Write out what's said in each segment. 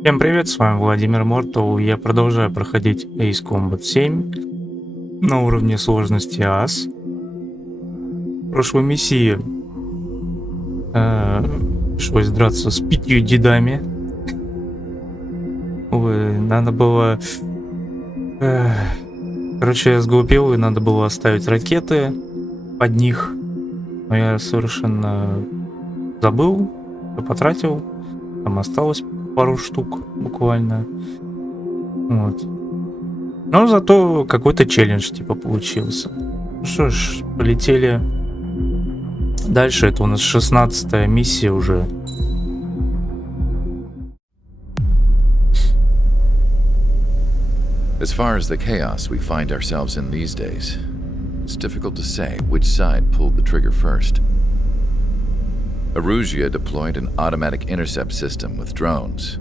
Всем привет, с вами Владимир Мортал. Я продолжаю проходить Ace Combat 7 на уровне сложности АС. В прошлой миссии пришлось драться с 5 дедами. Увы, надо было... Короче, я сглупил, и надо было оставить ракеты под них. Но я совершенно забыл, что потратил. Там осталось пару штук буквально. Вот. Но зато какой-то челлендж типа получился. Ну что ж, полетели дальше. Это у нас 16-я миссия уже. As far as the chaos we find ourselves in these days, it's difficult to say which side pulled the trigger first. Erusia deployed an automatic intercept system with drones.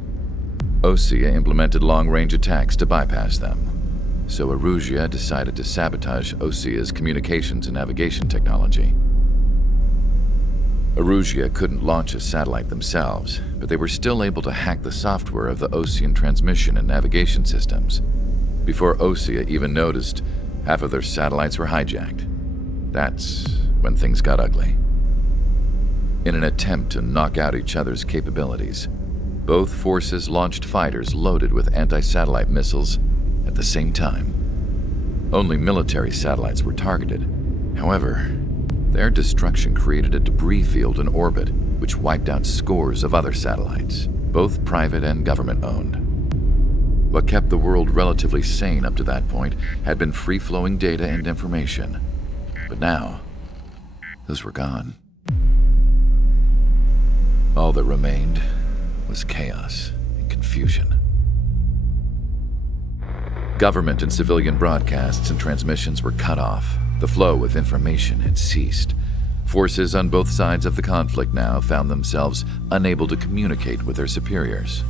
Osea implemented long-range attacks to bypass them. So Erusia decided to sabotage Osea's communications and navigation technology. Erusia couldn't launch a satellite themselves, but they were still able to hack the software of the Osean transmission and navigation systems. Before Osea even noticed, half of their satellites were hijacked. That's when things got ugly. In an attempt to knock out each other's capabilities, both forces launched fighters loaded with anti-satellite missiles at the same time. Only military satellites were targeted. However, their destruction created a debris field in orbit, which wiped out scores of other satellites, both private and government-owned. What kept the world relatively sane up to that point had been free-flowing data and information. But now, those were gone. All that remained was chaos and confusion. Government and civilian broadcasts and transmissions were cut off. The flow of information had ceased. Forces on both sides of the conflict now found themselves unable to communicate with their superiors.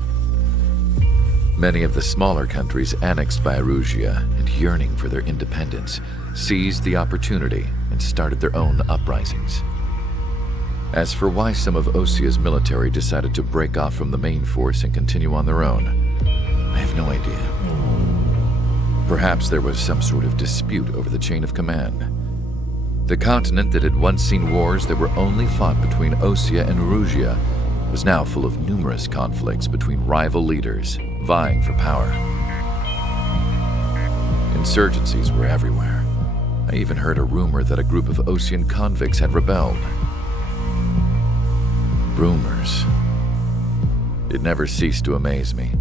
Many of the smaller countries annexed by Erusia and yearning for their independence seized the opportunity and started their own uprisings. As for why some of Osea's military decided to break off from the main force and continue on their own, I have no idea. Perhaps there was some sort of dispute over the chain of command. The continent that had once seen wars that were only fought between Osea and Erusia was now full of numerous conflicts between rival leaders vying for power. Insurgencies were everywhere. I even heard a rumor that a group of Osean convicts had rebelled. Rumors. It never ceased to amaze me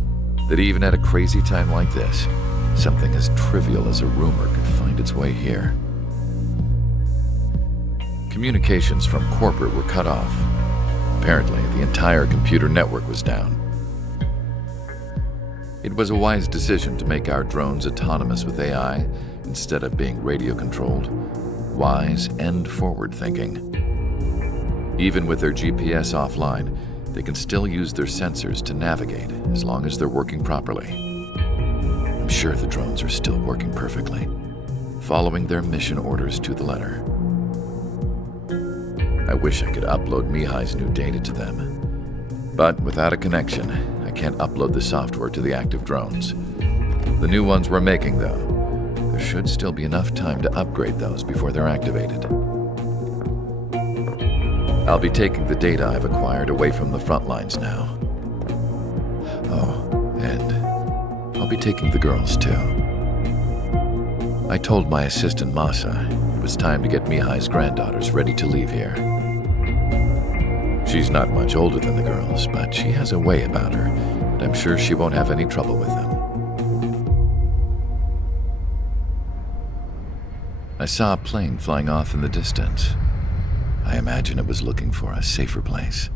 that even at a crazy time like this, something as trivial as a rumor could find its way here. Communications from corporate were cut off. Apparently, the entire computer network was down. It was a wise decision to make our drones autonomous with AI instead of being radio-controlled. Wise and forward-thinking. Even with their GPS offline, they can still use their sensors to navigate as long as they're working properly. I'm sure the drones are still working perfectly, following their mission orders to the letter. I wish I could upload Mihai's new data to them. But without a connection, I can't upload the software to the active drones. The new ones we're making, though, there should still be enough time to upgrade those before they're activated. I'll be taking the data I've acquired away from the front lines now. Oh, and I'll be taking the girls, too. I told my assistant Masa it was time to get Mihai's granddaughters ready to leave here. She's not much older than the girls, but she has a way about her, and I'm sure she won't have any trouble with them. I saw a plane flying off in the distance. I imagine it was looking for a safer place.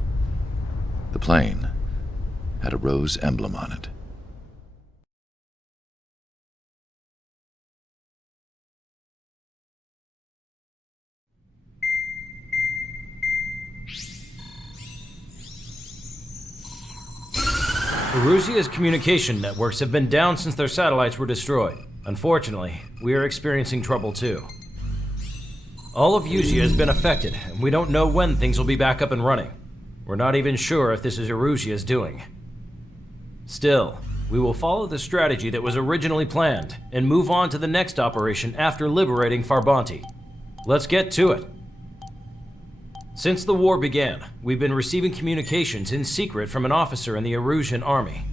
The plane had a rose emblem on it. Erusia's communication networks have been down since their satellites were destroyed. Unfortunately, we are experiencing trouble too. All of Erusia has been affected, and we don't know when things will be back up and running. We're not even sure if this is Erusia's doing. Still, we will follow the strategy that was originally planned and move on to the next operation after liberating Farbanti. Let's get to it. Since the war began, we've been receiving communications in secret from an officer in the Erusian army.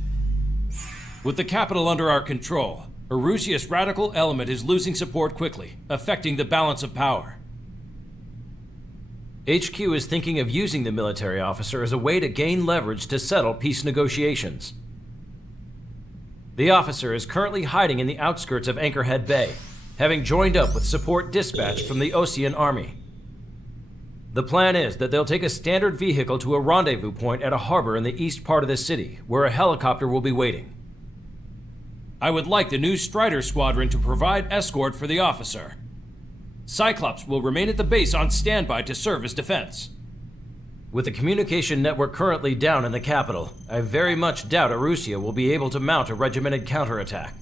With the capital under our control, Erusia's radical element is losing support quickly, affecting the balance of power. HQ is thinking of using the military officer as a way to gain leverage to settle peace negotiations. The officer is currently hiding in the outskirts of Anchorhead Bay, having joined up with support dispatched from the Osean army. The plan is that they'll take a standard vehicle to a rendezvous point at a harbor in the east part of the city, where a helicopter will be waiting. I would like the new Strider Squadron to provide escort for the officer. Cyclops will remain at the base on standby to serve as defense. With the communication network currently down in the capital, I very much doubt Erusia will be able to mount a regimented counterattack.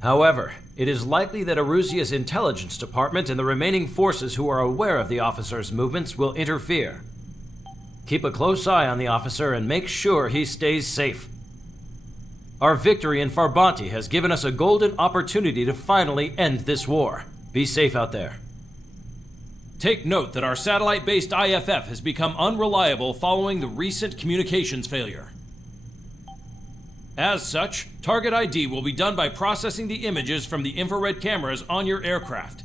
However, it is likely that Erusia's intelligence department and the remaining forces who are aware of the officer's movements will interfere. Keep a close eye on the officer and make sure he stays safe. Our victory in Farbanti has given us a golden opportunity to finally end this war. Be safe out there. Take note that our satellite-based IFF has become unreliable following the recent communications failure. As such, target ID will be done by processing the images from the infrared cameras on your aircraft.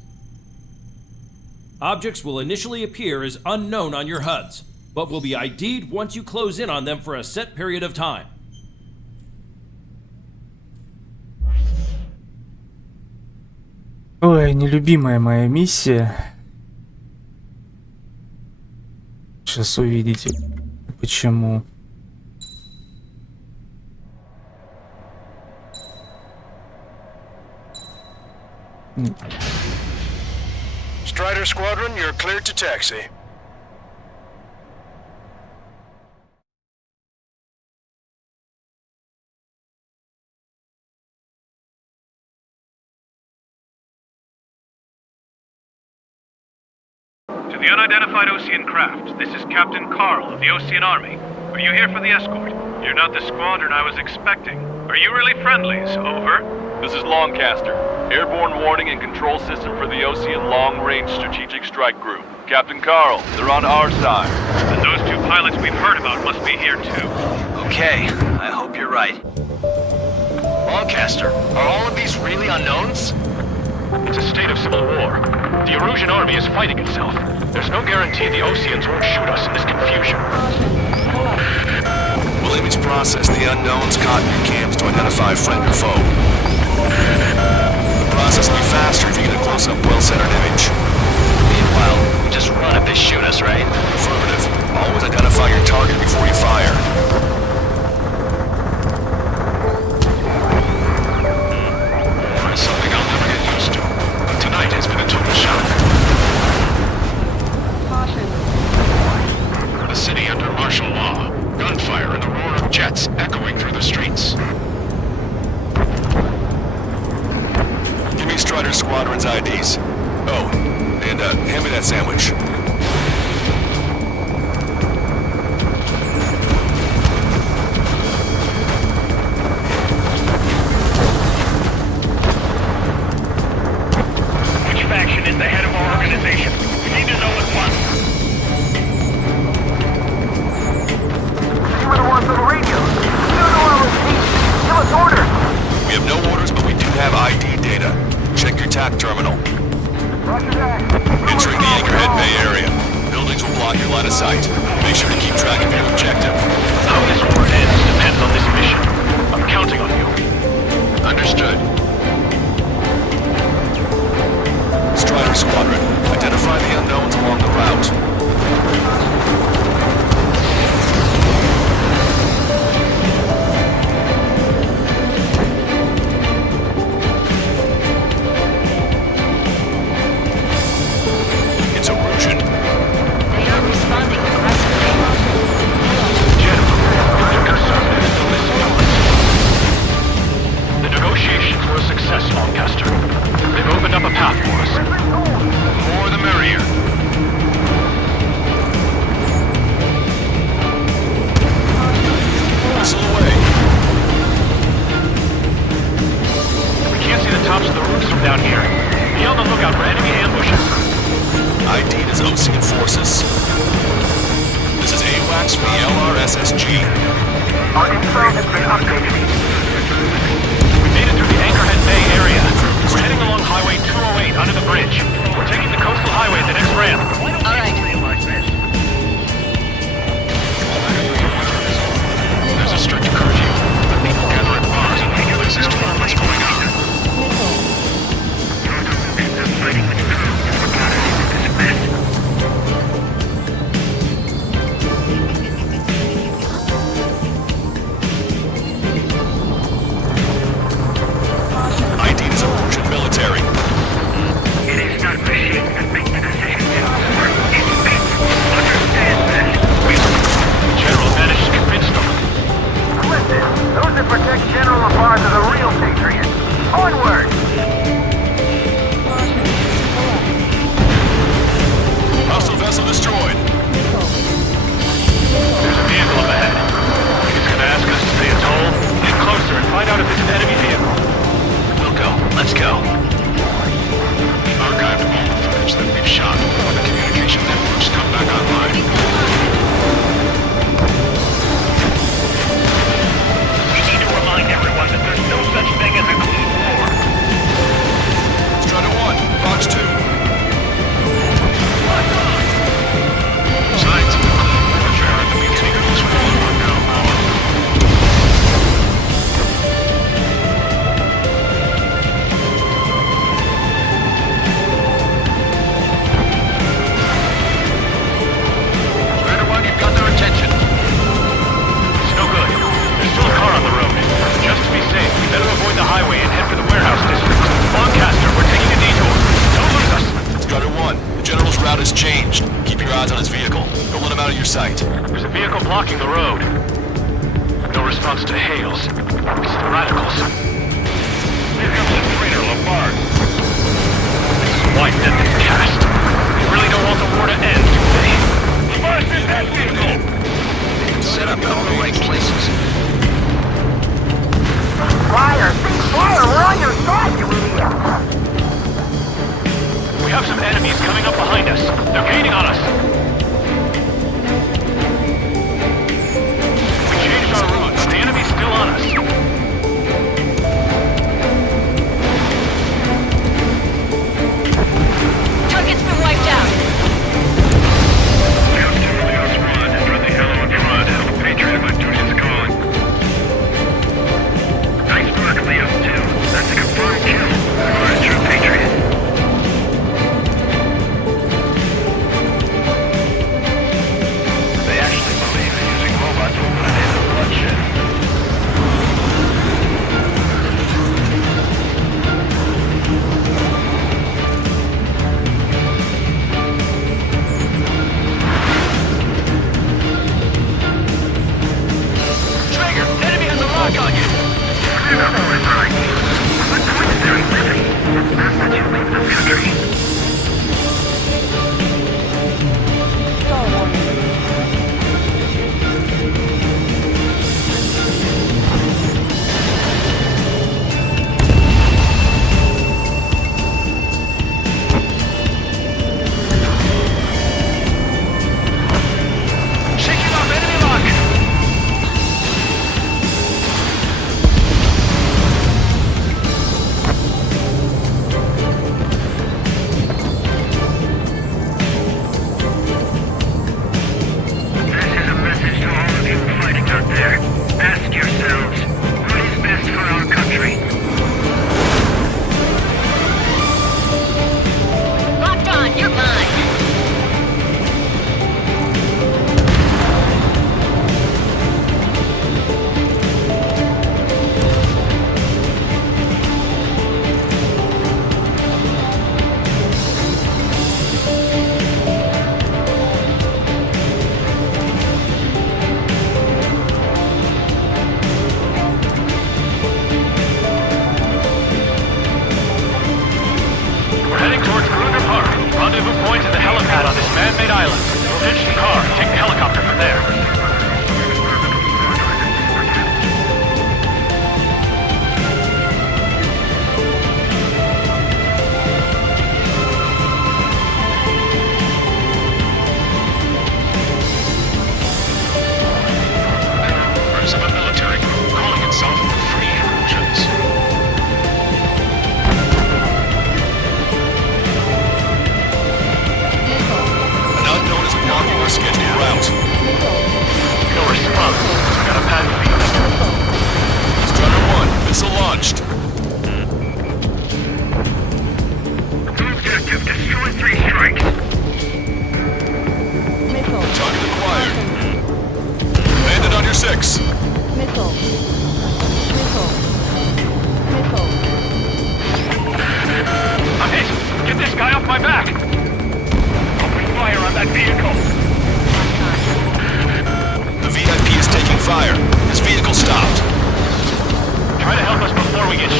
Objects will initially appear as unknown on your HUDs, but will be ID'd once you close in on them for a set period of time. Ой, нелюбимая моя миссия. Сейчас увидите, почему. Strider Squadron, you're cleared to taxi. To the unidentified Osean craft, this is Captain Carl of the Osean Army. Are you here for the escort? You're not the squadron I was expecting. Are you really friendlies? Over. This is Longcaster, airborne warning and control system for the Osean Long-Range Strategic Strike Group. Captain Carl, they're on our side. And those two pilots we've heard about must be here too. Okay, I hope you're right. Longcaster, are all of these really unknowns? It's a state of civil war. The Erusian army is fighting itself. There's no guarantee the Oseans won't shoot us in this confusion. We'll image process the unknowns caught in your cams to identify friend or foe. The process will be faster if you get a close-up, well-centered image. Meanwhile, we just run if they shoot us, right? Affirmative. Always identify your target before you fire. Something I'll never get used to. Tonight has been a total shock. The city under martial law. Gunfire and the roar of jets echoing through the streets. Give me Strider Squadron's IDs. Oh, and hand me that sandwich. Which faction is the head of our organization? We need to know at once. You were the ones on the radio. We don't know our routine. Give us orders. We have no orders, but we do have ID data. Check your TAC terminal. Entering the Anchorhead Bay area. Buildings will block your line of sight. Make sure to keep track of your objective. How this war ends depends on this mission. I'm counting on you. Understood. Strider Squadron, identify the unknowns along the route. It's Erusian. They are responding aggressively. phone has been updated. We made it through the Anchorhead Bay area. We're heading along Highway 208 under the bridge. We're taking the coastal highway at the next ramp. All right. There's a strict curfew. The people gather at bars and places to learn what's going on. ID is a Russian military. It is not machine that makes the decision anymore. It's people. Understand that. General managed to convince them. Listen, those that protect General Labarge are the real patriots. Onward! Hostile vessel destroyed. There's a vehicle up ahead. It's gonna ask us to stay atoll, get closer, and find out if it's an enemy vehicle. We'll go. Let's go. We archived all the footage that we've shot when the communication networks come back online. We need to remind everyone that there's no such thing as a clean war. Strider 1, Fox 2. Signs of warfare at the beginning of this war are now on. Strider 1, you've got their attention. It's no good. There's still a car on the road. Just to be safe, we better avoid the highway and head for the warehouse district. Lancaster, we're taking a detour. Don't lose us. Strider 1, the General's route has changed. Keep your eyes on his vehicle. Don't let him out of your sight. There's a vehicle blocking the road. No response to hails. It's the radicals. Here comes the traitor, Labarge. White net is cast. They really don't want the war to end, do they? Labarge, in that vehicle! Set up in all the right places. Fire! Fire! We're on your side, you idiot! We have some enemies coming up behind us. They're gaining on us. We changed our route, but the enemy's still on us. Target's been wiped out. Patriot, my duty's gone. Nice work, Leo 2. That's a confirmed kill. You're a true patriot.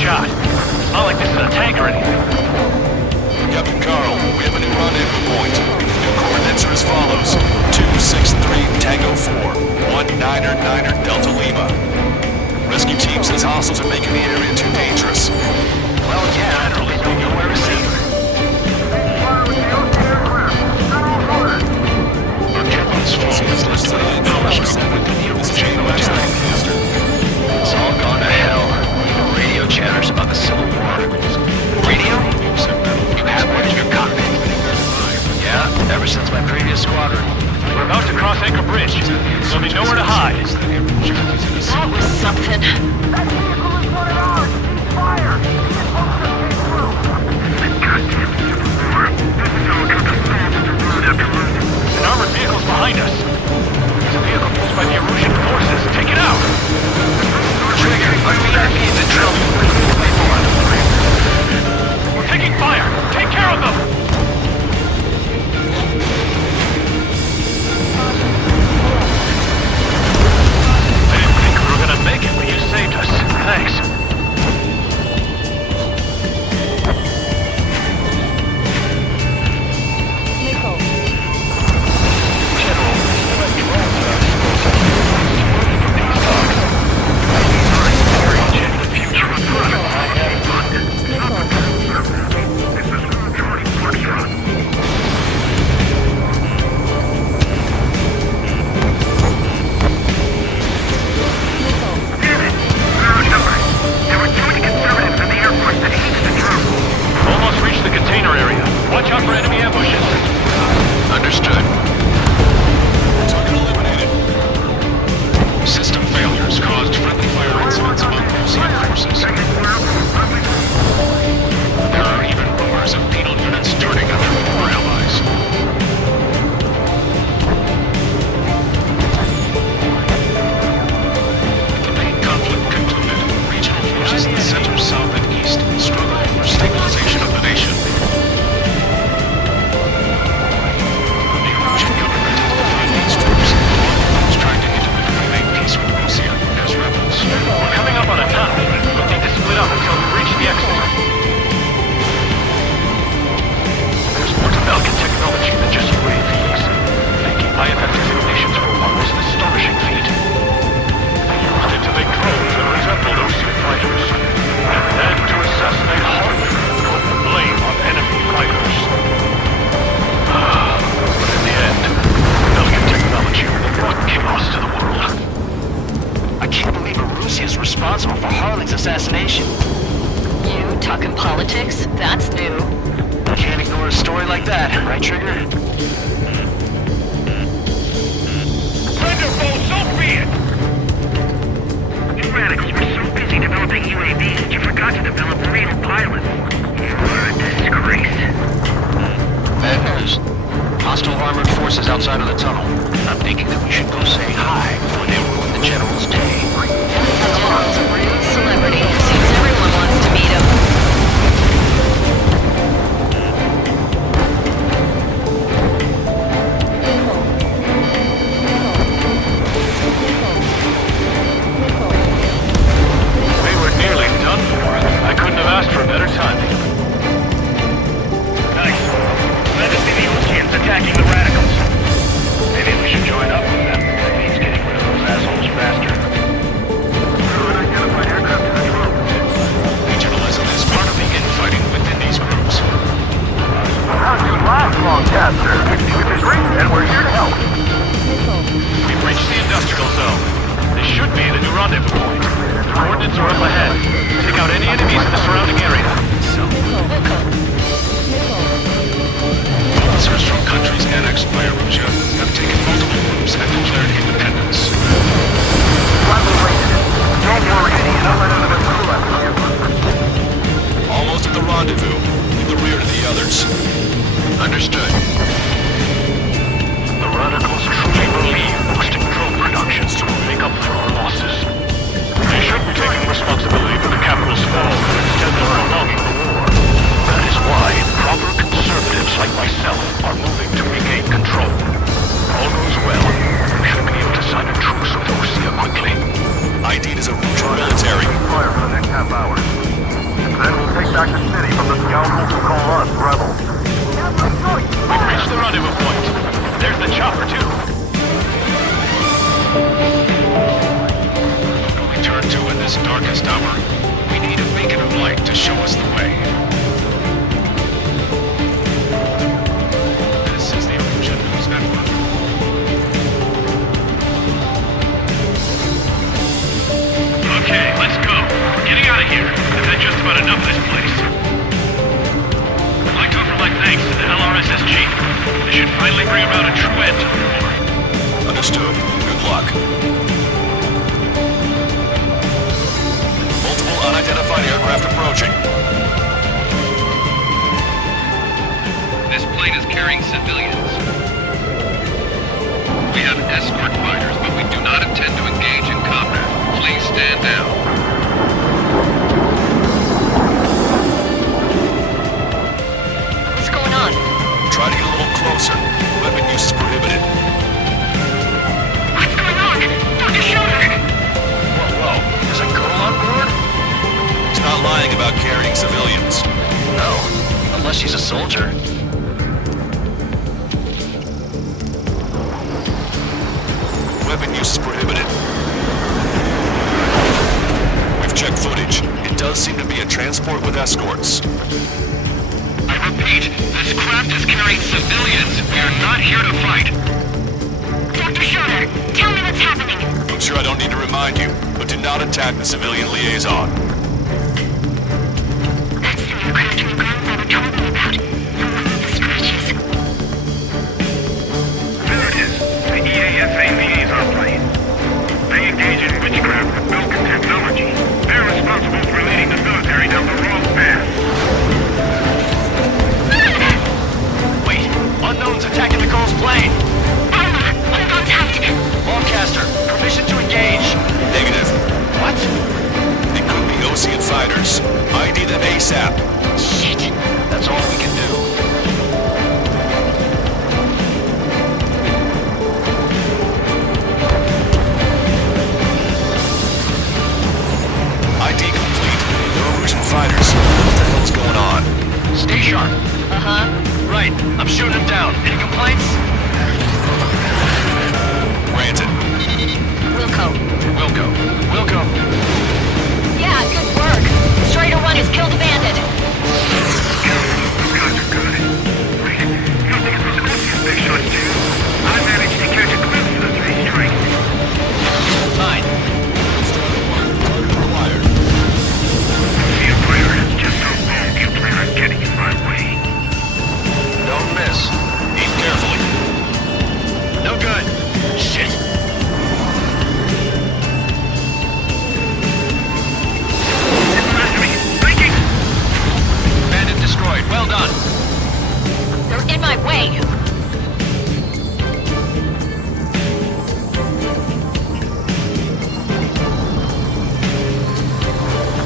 shot. It's not like this is a tank or anything. Captain Carl, we have a new rendezvous point. New coordinates are as follows. 263 Tango 4, 1999 Delta Lima. Rescue team says hostiles are making the area too dangerous. Well, yeah, generally, nowhere is safer. Our captain's phone is listed in It's all gone to hell. Even radio chatters about the Civil War. Radio? You have one in your cockpit? Yeah, ever since my previous squadron. We're about to cross Anchor Bridge. There'll be nowhere to hide. That was something. That vehicle is one of ours! Cease fire! It's supposed to take through! Goddamn Civil War! This is how it got the fastest road after losing. An armored vehicle's behind us. It's a vehicle used by the Erusian forces. Take it out! Trigger, our VIP is in trouble. Wait for it. We're taking fire! Take care of them! I didn't think we were gonna make it, but you saved us. Thanks. Almost reached the container area. Watch out for enemy ambushes. Understood. Target eliminated. System failures caused friendly fire incidents among Russian forces. There are even rumors of penal units turning on their war allies. The main conflict concluded. Regional forces in the center, south, and east struggle for stabilization of the nation. The Erusian government has defined its troops, those trying to individually make peace with Russia as rebels. We're coming up on a tunnel. We'll need to split up until we reach the exit. There's more to Belgian technology than just UAVs. Making IFF designations for one was an astonishing feat. They used it to make drones that resembled Ocean fighters. And then to assassinate Harley, put the blame on enemy fighters. But in the end, Belgian technology only brought chaos to the world. I can't believe Russia is responsible for Harling's assassination. You talking politics? That's new. Can't ignore a story like that, right, Trigger? Thunderbolt, so be it! You radicals were so busy developing UAVs that you forgot to develop real pilots. You are a disgrace. Bad news. Hostile armored forces outside of the tunnel. I'm thinking that we should go say hi before they ruin the general's day. The general's a real celebrity. Seems everyone wants to meet him. We were nearly done for. I couldn't have asked for better timing. Nice. Glad to see the Oceans attacking the radicals. Maybe we should join up with them. That means getting rid of those assholes faster. Unidentified aircraft in the drone. Regionalism is part of the infighting within these groups. How's your last long capture? And we're here to help. We've reached the industrial zone. This should be the new rendezvous point. The coordinates are up ahead. Take out any enemies in the surrounding area. Officers from countries annexed by Erusia have taken multiple groups and declared independence. Don't worry, I'll let another crew out here. Almost at the rendezvous, in the rear to the others. Understood. The radicals truly believe boosting drone production will make up for our losses. They shouldn't be taking responsibility for the capital's fall, but instead they're prolonging the war. That is why proper conservatives like myself are moving to regain control. All goes well, we should be able to sign a truce with Russia quickly. ID is a Russian military. Fire for the next half hour. contact the city from the scoundrels who call us rebels. We've reached the rendezvous point. There's the chopper, too. What we turn to in this darkest hour? We need a beacon of light to show us the way. This is the Illusion News Network. Okay, let's go. We're getting out of here. I've had just about enough of this place. I'd like to offer my thanks to the LRSS chief. This should finally bring about a true end to the war. Understood. Good luck. Multiple unidentified aircraft approaching. This plane is carrying civilians. We have escort fighters, but we do not intend to engage in combat. Please stand down. What's going on? Try to get a little closer. Weapon use is prohibited. What's going on? Dr. Schroeder! Whoa. There's a girl on board? He's not lying about carrying civilians. No, unless she's a soldier. Weapon use is prohibited. We've checked footage. It does seem to be a transport with escorts. I repeat, this craft is carrying civilians. We are not here to fight. Dr. Schroeder, tell me what's happening. I'm sure I don't need to remind you, but do not attack the civilian liaison. That's the aircraft your grandfather told me about. The one with the scratches. There it is. The EASA liaison plane. They engage in witchcraft with Belkin technology. They're responsible for leading the military down the wrong path. Wait, unknown's attacking the girl's plane. Alma, hold on tight. Lancaster, permission to engage. Negative. What? It could be Ocean fighters. ID them ASAP. Shit. That's all we can do. ID complete. They're Russian fighters. What the hell's going on? Stay sharp. Uh-huh. Right, I'm shooting him down. Any complaints? Granted. Wilco. Yeah, good work. Strider 1 has killed a bandit. Those guys are good. Wait, you think it was Ocean's big shot too? I managed to catch a glimpse of the three strikes. Fine. The Empire is just so long you plan on getting in my way. Don't miss. Aim carefully. No good. Shit. Bandit destroyed. Well done. They're in my way.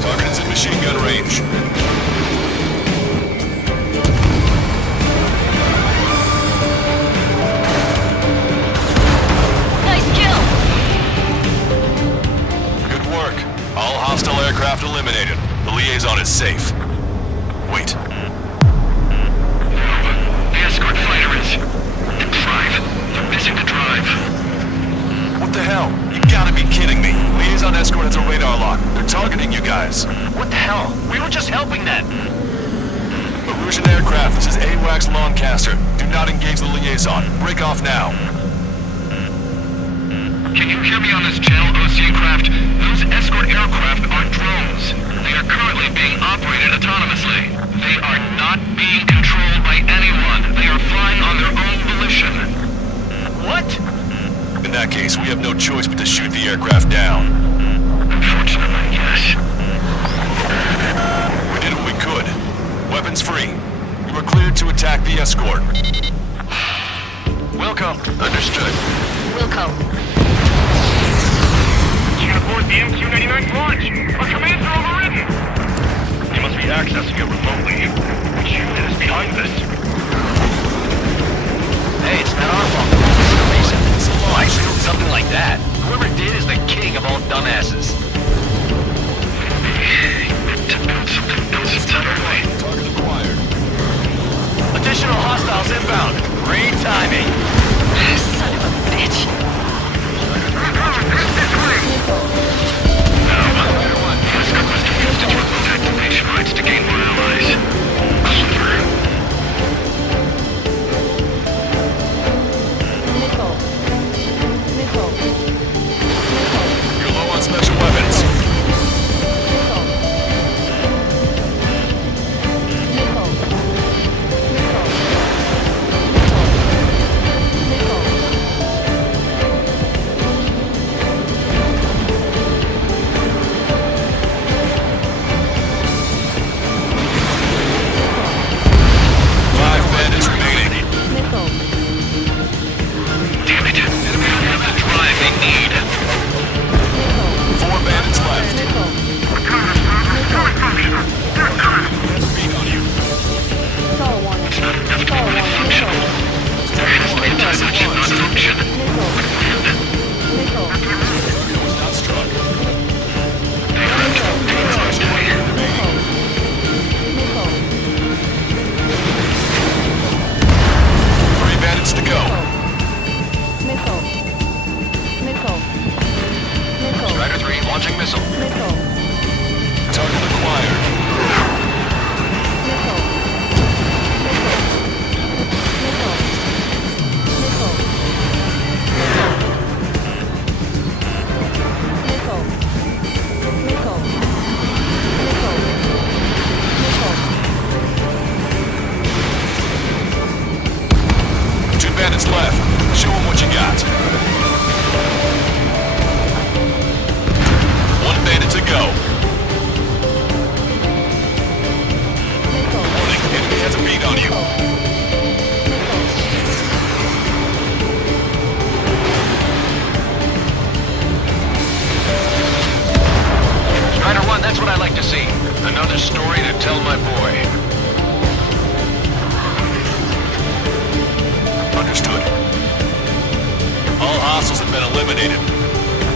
Target's in machine gun range. Nice kill. Good work. All hostile aircraft eliminated. The liaison is safe. Wait. The escort fighter is... the drive. They're missing the drive. What the hell? You gotta be kidding me. Liaison escort has a radar lock. They're targeting you guys. What the hell? We were just helping them. Illusion aircraft, this is AWACS Lancaster. Do not engage the liaison. Break off now. Can you hear me on this channel, Ocean craft? Those escort aircraft are drones. They are currently being operated autonomously. They are not being controlled by anyone. They are flying on their own volition. What? In that case, we have no choice but to shoot the aircraft down. Unfortunately, yes. We did what we could. Weapons free. You are cleared to attack the escort. Wilco. Understood. Wilco. Can't abort the MQ-99 launch. Our commands are overridden. You must be accessing it remotely. Which unit is behind this? Hey, it's not our fault. It's amazing. Why shoot something like that? Whoever did is the king of all dumbasses. To build something else instead of Launching missile. Target acquired. Two bandits left. Show them what you got. One bandit to go. Warning, enemy has a beat on you. Strider 1, that's what I like to see. Another story to tell my boy. Understood. All hostiles have been eliminated.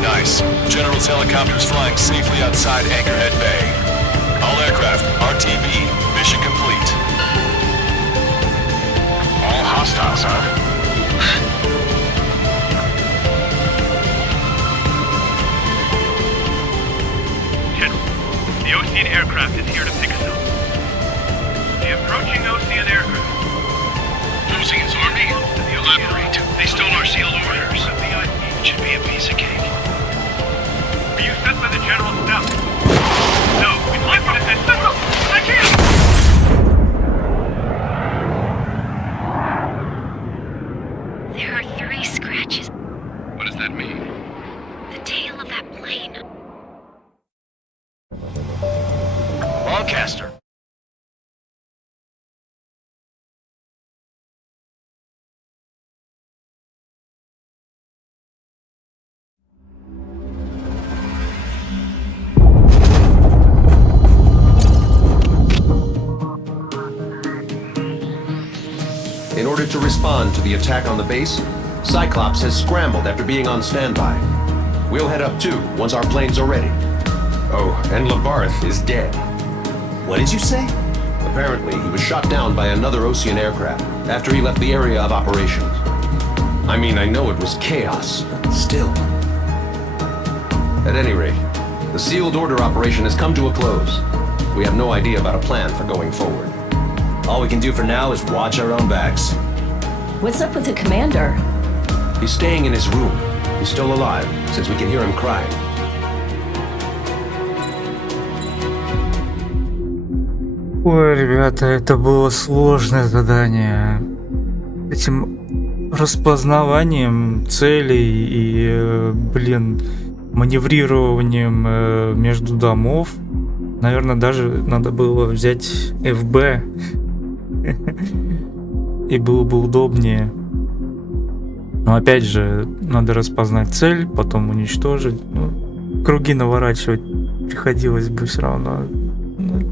Nice. General's helicopter is flying safely outside Anchorhead Bay. All aircraft, RTB, mission complete. All hostiles, huh? General, the Ocean aircraft is here to pick us up. The approaching Ocean aircraft. Ocean's army? Elaborate. They stole our sealed orders. It should be a piece of cake. Were you sent by the General's staff? No, we'd like you to send someone. I can't! There are 3 scratches. What does that mean? The tail of that plane. Broadcaster. In order to respond to the attack on the base, Cyclops has scrambled after being on standby. We'll head up too, once our planes are ready. Oh, and Labarth is dead. What did you say? Apparently, he was shot down by another Ocean aircraft after he left the area of operations. I mean, I know it was chaos, but still. At any rate, the sealed order operation has come to a close. We have no idea about a plan for going forward. All we can do for now is watch our own backs. What's up with the commander? He's staying in his room. He's still alive, since we can hear him crying. Ой, ребята, это было сложное задание. Этим распознаванием целей и, маневрированием между домов, наверное, даже надо было взять ФБ. И было бы удобнее. Но опять же, надо распознать цель, потом уничтожить. Круги наворачивать приходилось бы все равно.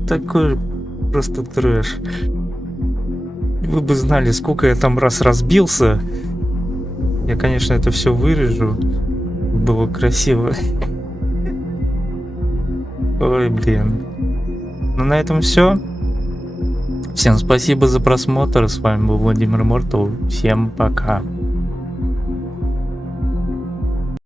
Такой просто трэш. Вы бы знали, сколько я там раз разбился. Я, конечно, это все вырежу. Было красиво. Ой, блин. Ну, на этом все. Всем спасибо за просмотр. С вами был Владимир Мортал. Всем пока.